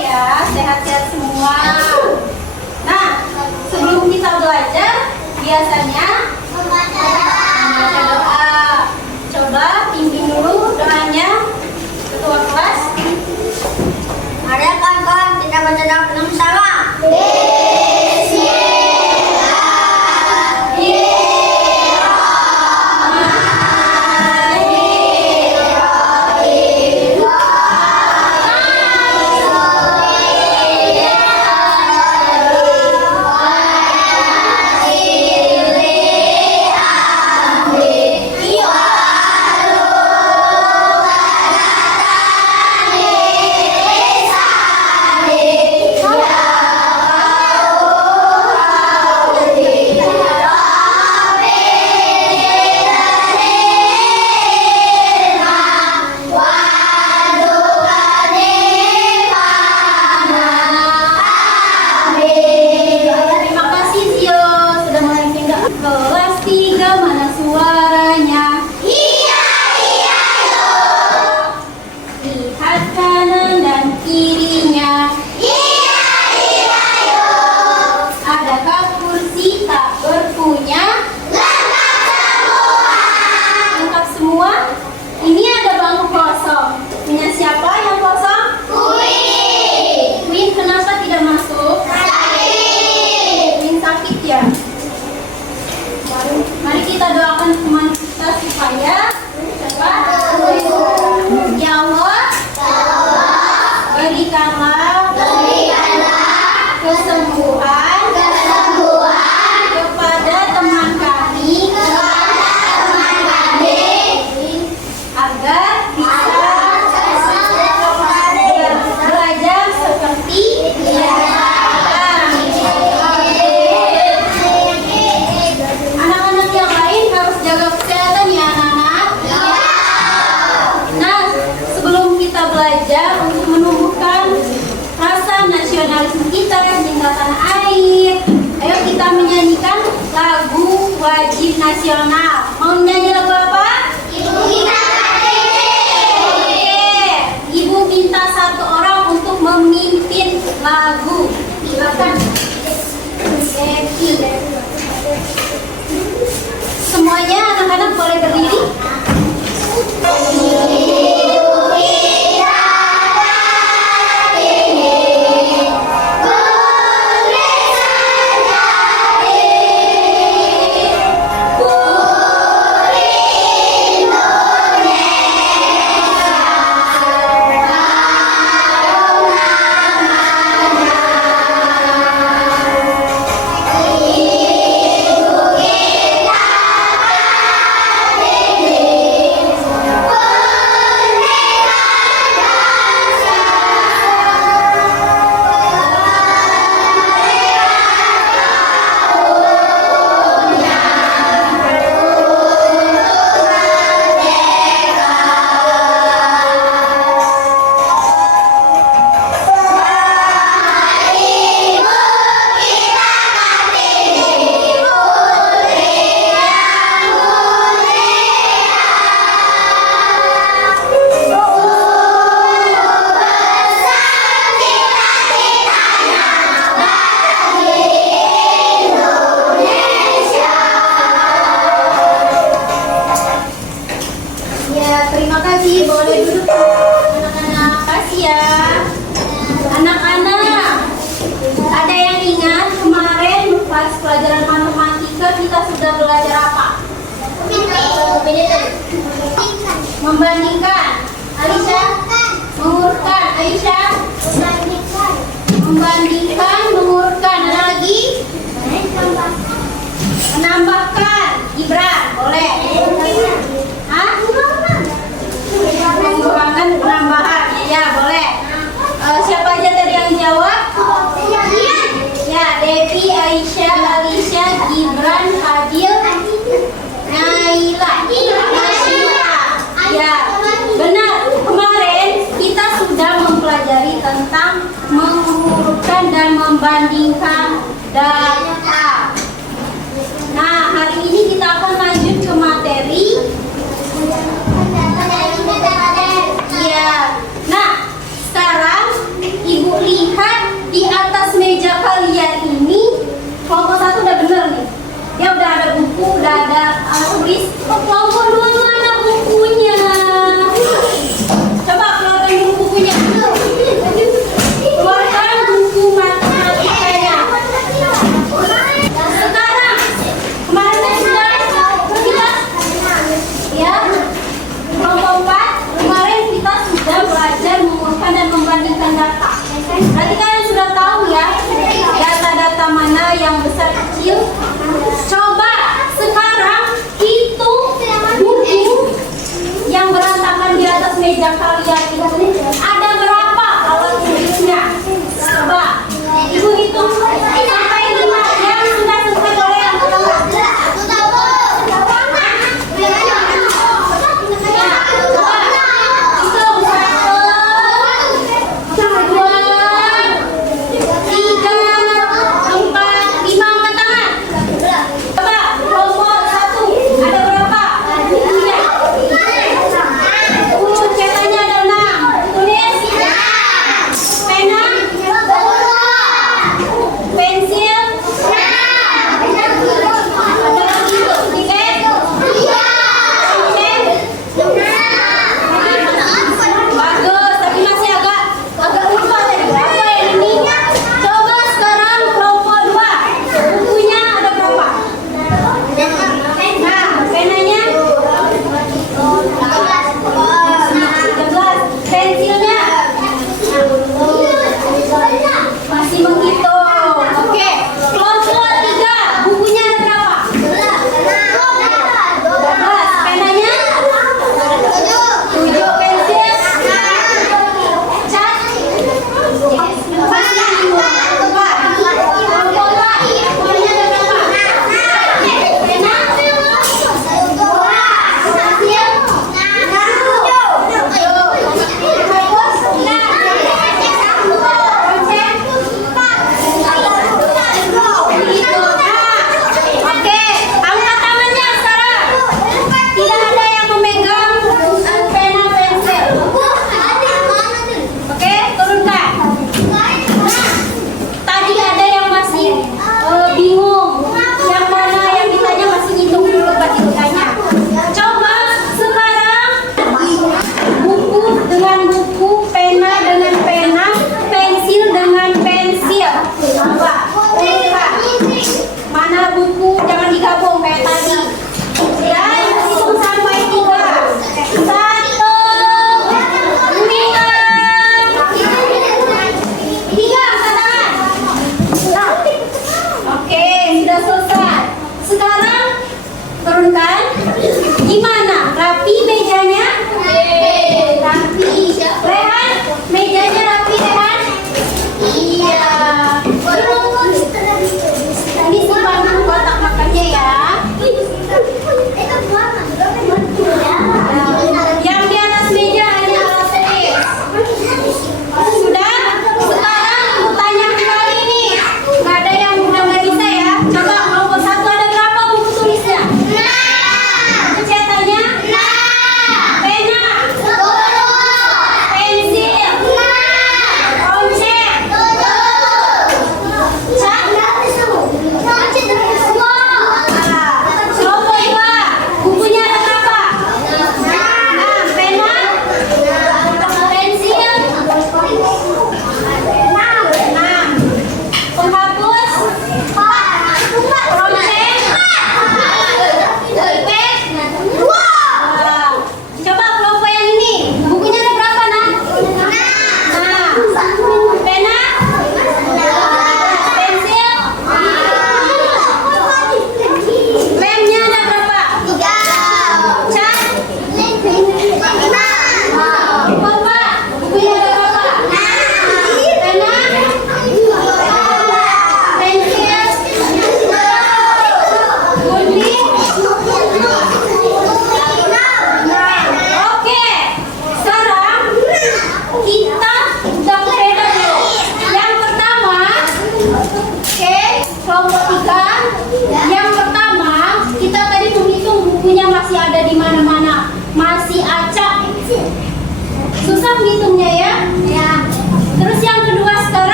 ya, sehat-sehat semua. Nah, sebelum kita belajar, biasanya membaca doa. Coba pimpin dulu doanya, ketua kelas. Ada kawan-kawan kita baca doa bersama. Terima kasih Zio sudah memimpin doa. Kelas 3 mana suaranya? Lihat kanan dan kirinya. Adakah kursi tak berpunya? Lengkap semua. Ini ada bangku kosong. Punya siapa yang kosong? Queen, kenapa tidak masuk? Queen sakit ya? Mari kita doakan teman kita supaya cepat sembuh. Ya Allah, berikanlah kesembuhan kepada teman kami agar bisa belajar seperti biasa. Anak-anak yang lain harus jaga kesehatan ya anak-anak. Nah, sebelum kita belajar untuk menumbuhkan rasa nasionalisme kita, cinta tanah air, ayo kita menyanyikan lagu wajib nasional. Mau nyanyi lagu apa? Oke, Ibu minta satu orang untuk memimpin lagu. Silakan. Semuanya anak-anak boleh berdiri. Ya, terima kasih. Boleh duduk anak-anak. Kasih ya. Anak-anak, ada yang ingat kemarin pas pelajaran matematika kita sudah belajar apa? Membandingkan. Alisha? Mengurutkan. Aisyah? Membandingkan, mengurutkan. Ada lagi? Menambahkan. Gibran, boleh. Hah? Mengurangkan penambahan. Ya, boleh. Siapa aja tadi yang jawab? Ya, Devi, Aisyah, Alisha, Gibran, Adil, Naila, Nashila. Ya, benar. Kemarin kita sudah mempelajari tentang mengurutkan dan membandingkan data. Nah, hari ini kita akan lanjut ke materi. Ya. Nah, sekarang Ibu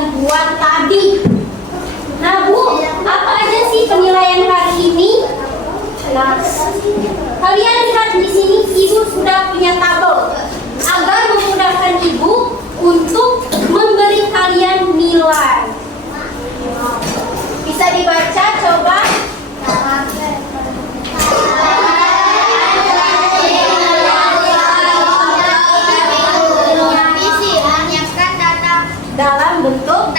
ketentuan tadi. Nah Bu, apa aja sih penilaian hari ini? Nah, kalian lihat di sini Ibu sudah punya tabel agar memudahkan Ibu untuk memberi kalian nilai. Bisa dibaca coba. Dalam bentuk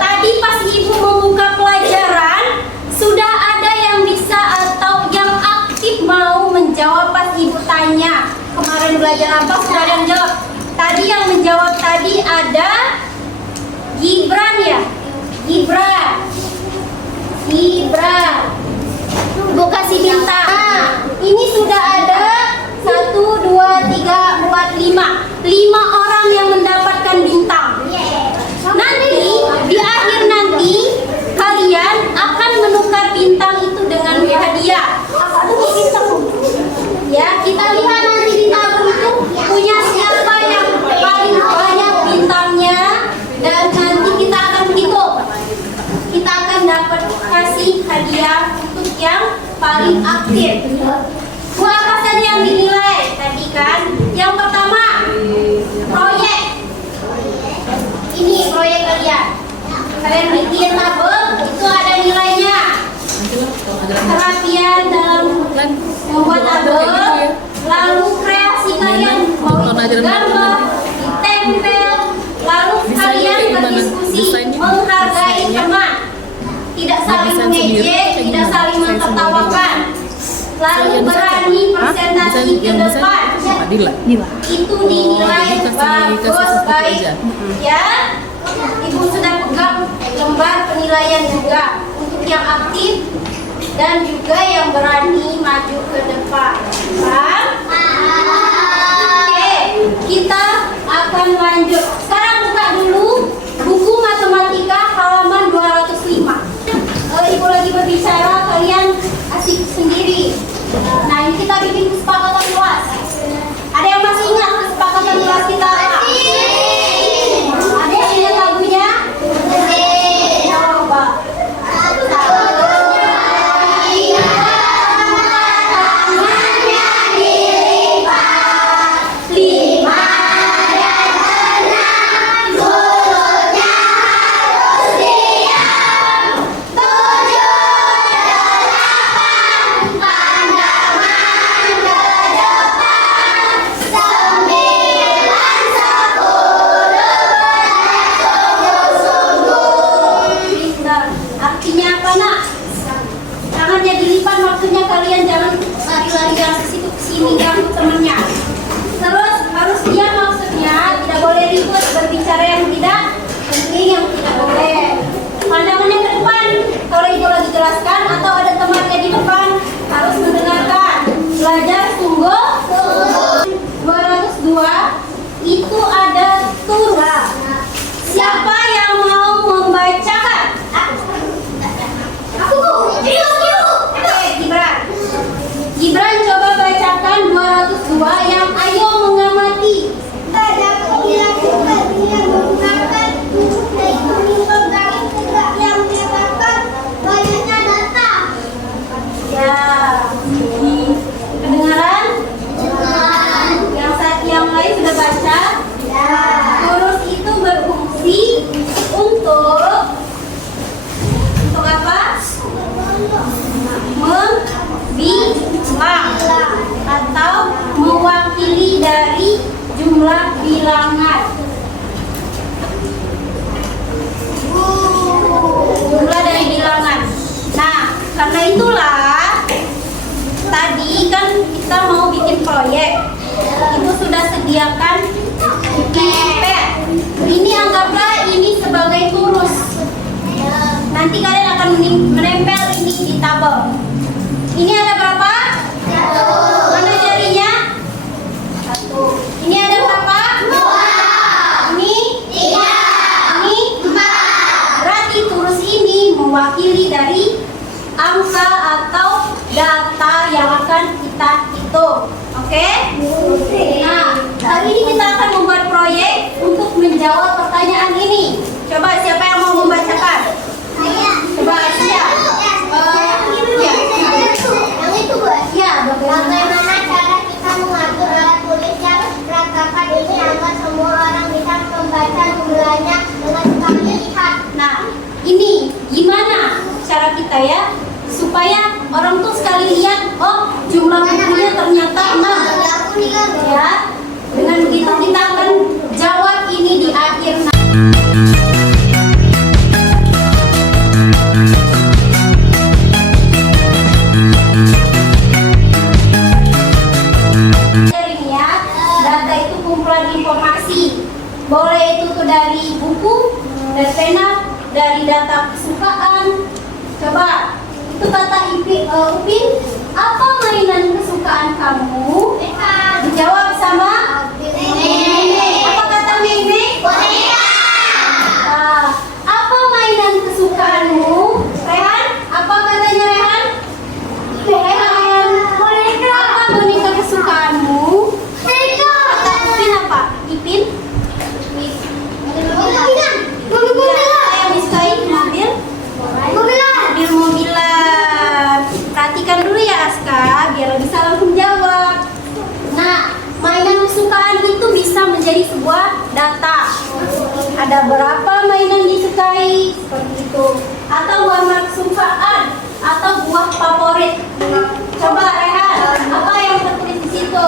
tadi pas Ibu membuka pelajaran sudah ada yang bisa atau yang aktif mau menjawab pas Ibu tanya kemarin belajar apa, sudah ada yang jawab. Tadi yang menjawab tadi ada Gibran ya, Gibran Ibu kasih bintang. Nah, ini sudah ada 1, 2, 3, 4, 5 orang yang mendapatkan bintang. Nanti di akhir nanti kalian akan menukar bintang itu dengan hadiah. Ya, kita lihat nanti di tabel itu punya siapa yang paling banyak bintangnya, dan nanti kita akan hitung. Kita akan dapat kasih hadiah untuk yang paling aktif. Bu, apa saja yang dinilai tadi kan? Yang pertama, proyek. Ini proyek kalian. Kalian bikin tabel, itu ada nilainya. Perhatian dalam membuat tabel, lalu kreasi kalian mau itu gambar, ditempel, lalu kalian berdiskusi, menghargai teman, tidak saling mengejek, tidak saling mentertawakan, lalu berani presentasi ke depan. Itu dinilai bagus, baik. Ya, Ibu sudah pegang lembar penilaian juga untuk yang aktif dan juga yang berani maju ke depan. Paham? Oke, kita akan lanjut. Sekarang buka dulu buku matematika halaman 205. Ibu lagi berbicara, kalian asik sendiri. Nah, ini kita bikin kesepakatan kelas. Ada yang masih ingat kesepakatan kelas kita? Ada yang ingat lagunya? Coba. Artinya apa nak? Tangannya dilipat, maksudnya kalian jangan lari-lari yang ke situ ke sini ganggu temennya. Terus harus diam, maksudnya tidak boleh ribut, berbicara yang tidak penting, yang tidak boleh. Pandangannya ke depan. Kalau ibu lagi jelaskan atau ada temannya di depan, harus mendengarkan. Belajar sungguh. 202 itu ada turus. Siapa yang mau membacakan? Aku. Gibran. Gibran coba bacakan 202 yang ayo mengamati. Ya. Kedengaran? Yang lain sudah baca? Turus itu berfungsi untuk apa? Membilang atau mewakili dari jumlah bilangan. Jumlah dari bilangan. Nah, karena itulah tadi kan kita mau bikin proyek. Itu sudah sediakan pipet. Ini anggaplah ini sebagai turus. Nanti kalian akan menempel ini di tabel. Ini ada berapa? 1. Mana jarinya? 1. Ini ada berapa? 2. Ini 3. Ini 4. Berarti turus ini mewakili dari angka atau data yang akan kita hitung. Oke? Nah, hari ini kita akan membuat proyek untuk menjawab pertanyaan ini. Coba siapa yang mau membacakan? Coba Asia. Ya. Yang itu, Bu. Ya, Bagaimana cara kita mengatur alat tulis yang perangkapan ini agar semua orang bisa membaca jumlahnya dengan sekali lihat? Nah, ini gimana cara kita ya supaya orang tuh sekali lihat, oh jumlah bukunya ternyata 6. Ya, dengan begitu kita akan jawab ini di akhir. Dari ini ya, data itu kumpulan informasi. Boleh itu tuh dari buku, dari pena, dari data kesukaan. Coba itu kata Upin, apa mainan kesukaan kamu? Dijawab sama Nenek. Apa kata Nenek? Boneka. Ah, apa mainan kesukaanmu? Rehan, apa katanya Rehan? Rehan, boneka. Apa boneka kesukaanmu? Kata Upin apa? Ipin? Yang disukai mobil? Mobil-mobilan. Perhatikan dulu ya Aska, biar bisa langsung jawab. Nah, mainan kesukaan itu bisa menjadi sebuah data. Ada berapa mainan disukai? Seperti itu. Atau warna kesukaan atau buah favorit. Coba Rehan, apa yang tertulis di situ?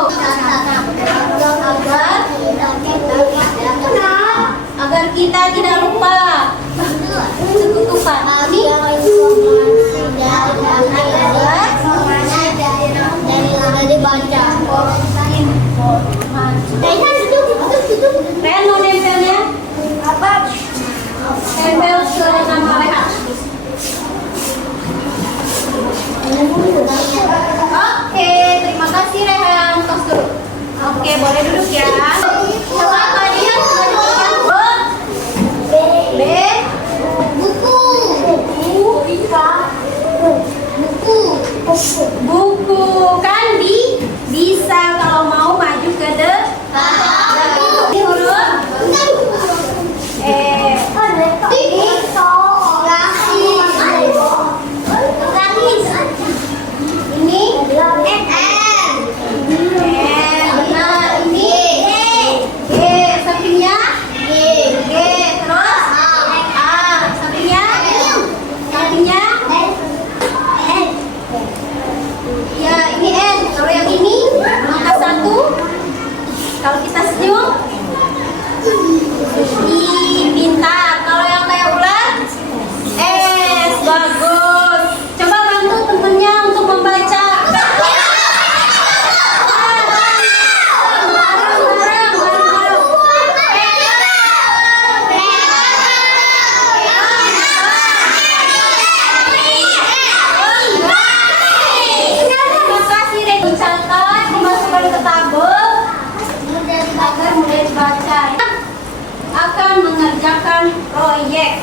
Agar kita tidak lupa. Sekutukan. Rehan mau nempelnya? Apa? Nempel ke nama Rehan. Oke, terima kasih Rehan. Tos dulu. Oke, boleh duduk ya. Coba kalian menyebutkan B. Buku. Buku kan bisa kalau mau maju ke depan. Ini huruf ini benar ini G sampingnya G terus sampingnya ya ini N. Kalau yang ini angka 1. Kalau kita senyum pintar. Kalau yang kayak ular S. Bagus. Coba bantu temennya untuk membaca. Terima kasih Rek. Dicatat, dimasukkan ke tabel agar mudah dibaca. Akan mengerjakan proyek.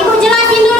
Ibu jelasin dulu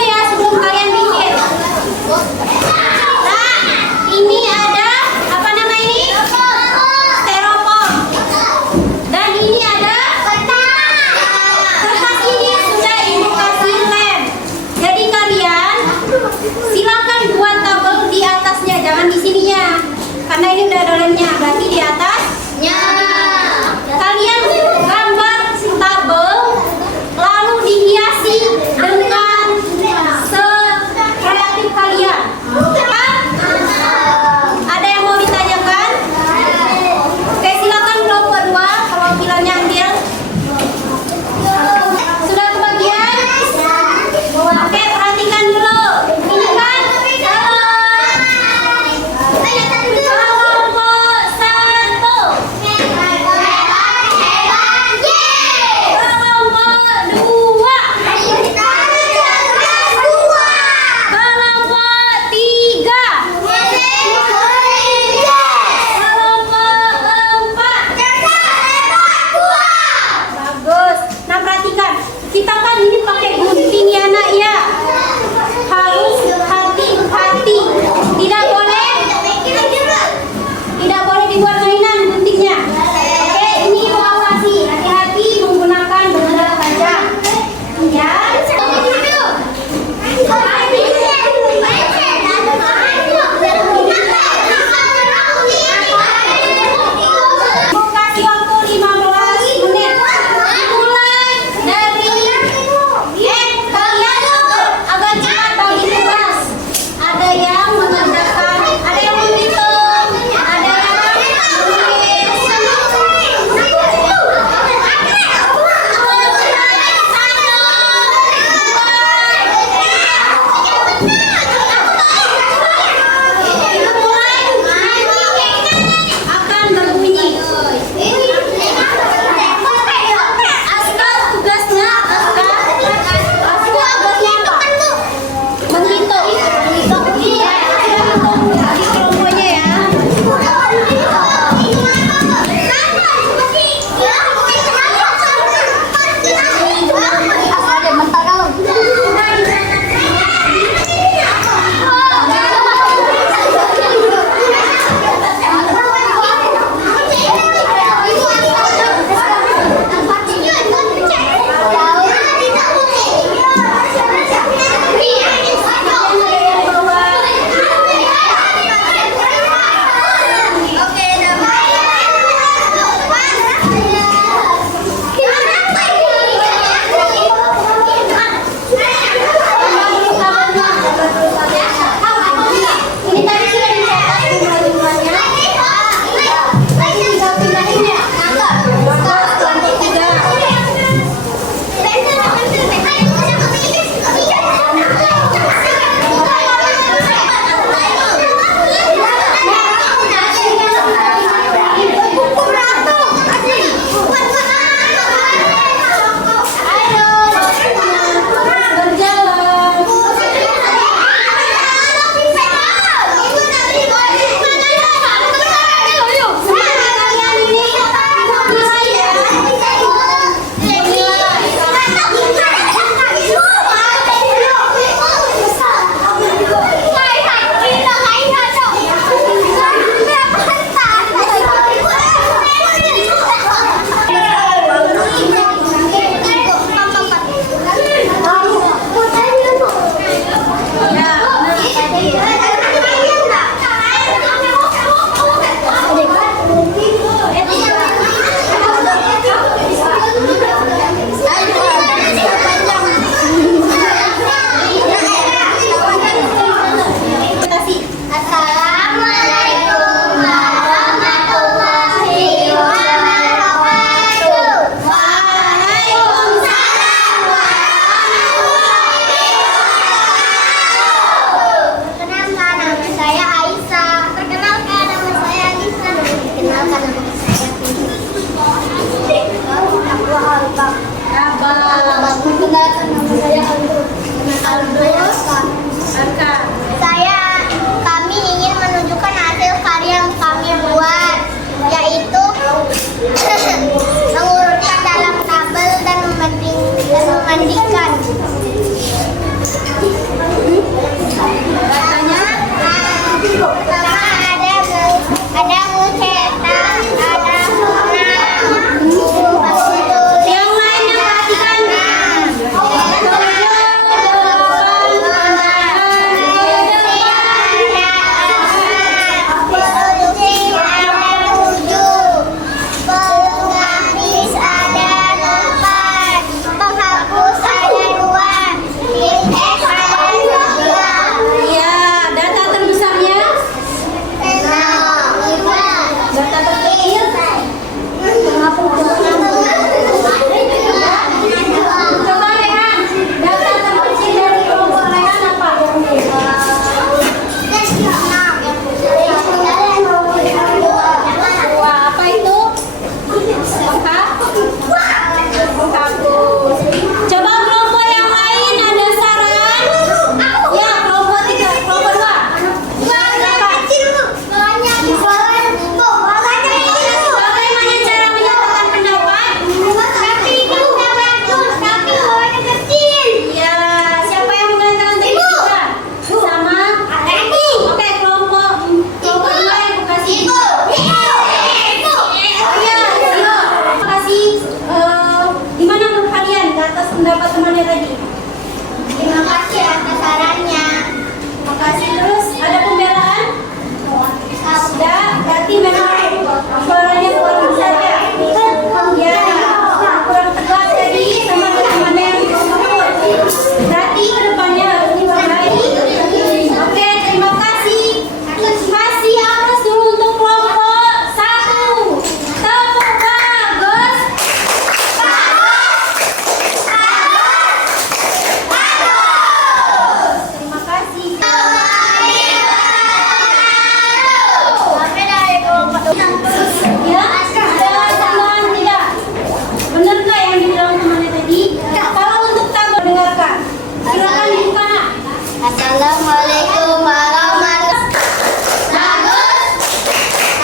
Silakan dibuka, Nak. Assalamualaikum warahmatullahi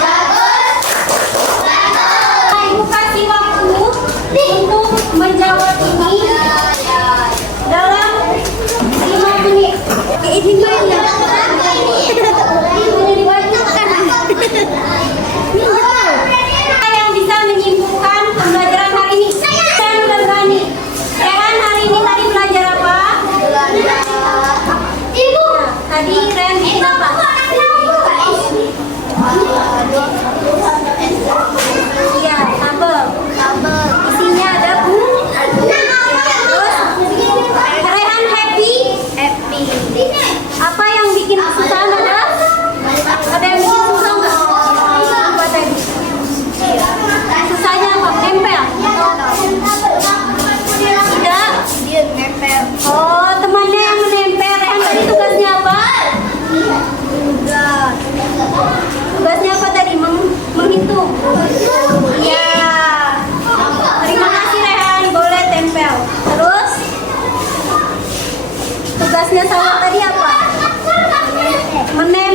wabarakatuh. Ibu kasih waktu untuk menjawab ini dalam 5 menit. Izin main ya. Yang bisa menyimpulkan pembelajaran hari ini. Saya udah berani. Rehan hari ini tadi belajar apa? Ibu. Tadi Rehan bikin apa? Iya, tabel. Isinya ada terus Rehan happy. Apa yang bikin kesusahan ada? Ada yang bikin susah nggak? Apa tadi? Susahnya apa? Nempel? Tidak? Oh, temannya yang menempel. Rehan tadi tugasnya apa? Tugasnya apa tadi? Menghitung. Iya. Terima kasih Rehan, boleh tempel. Terus tugasnya sama tadi apa? Menempel.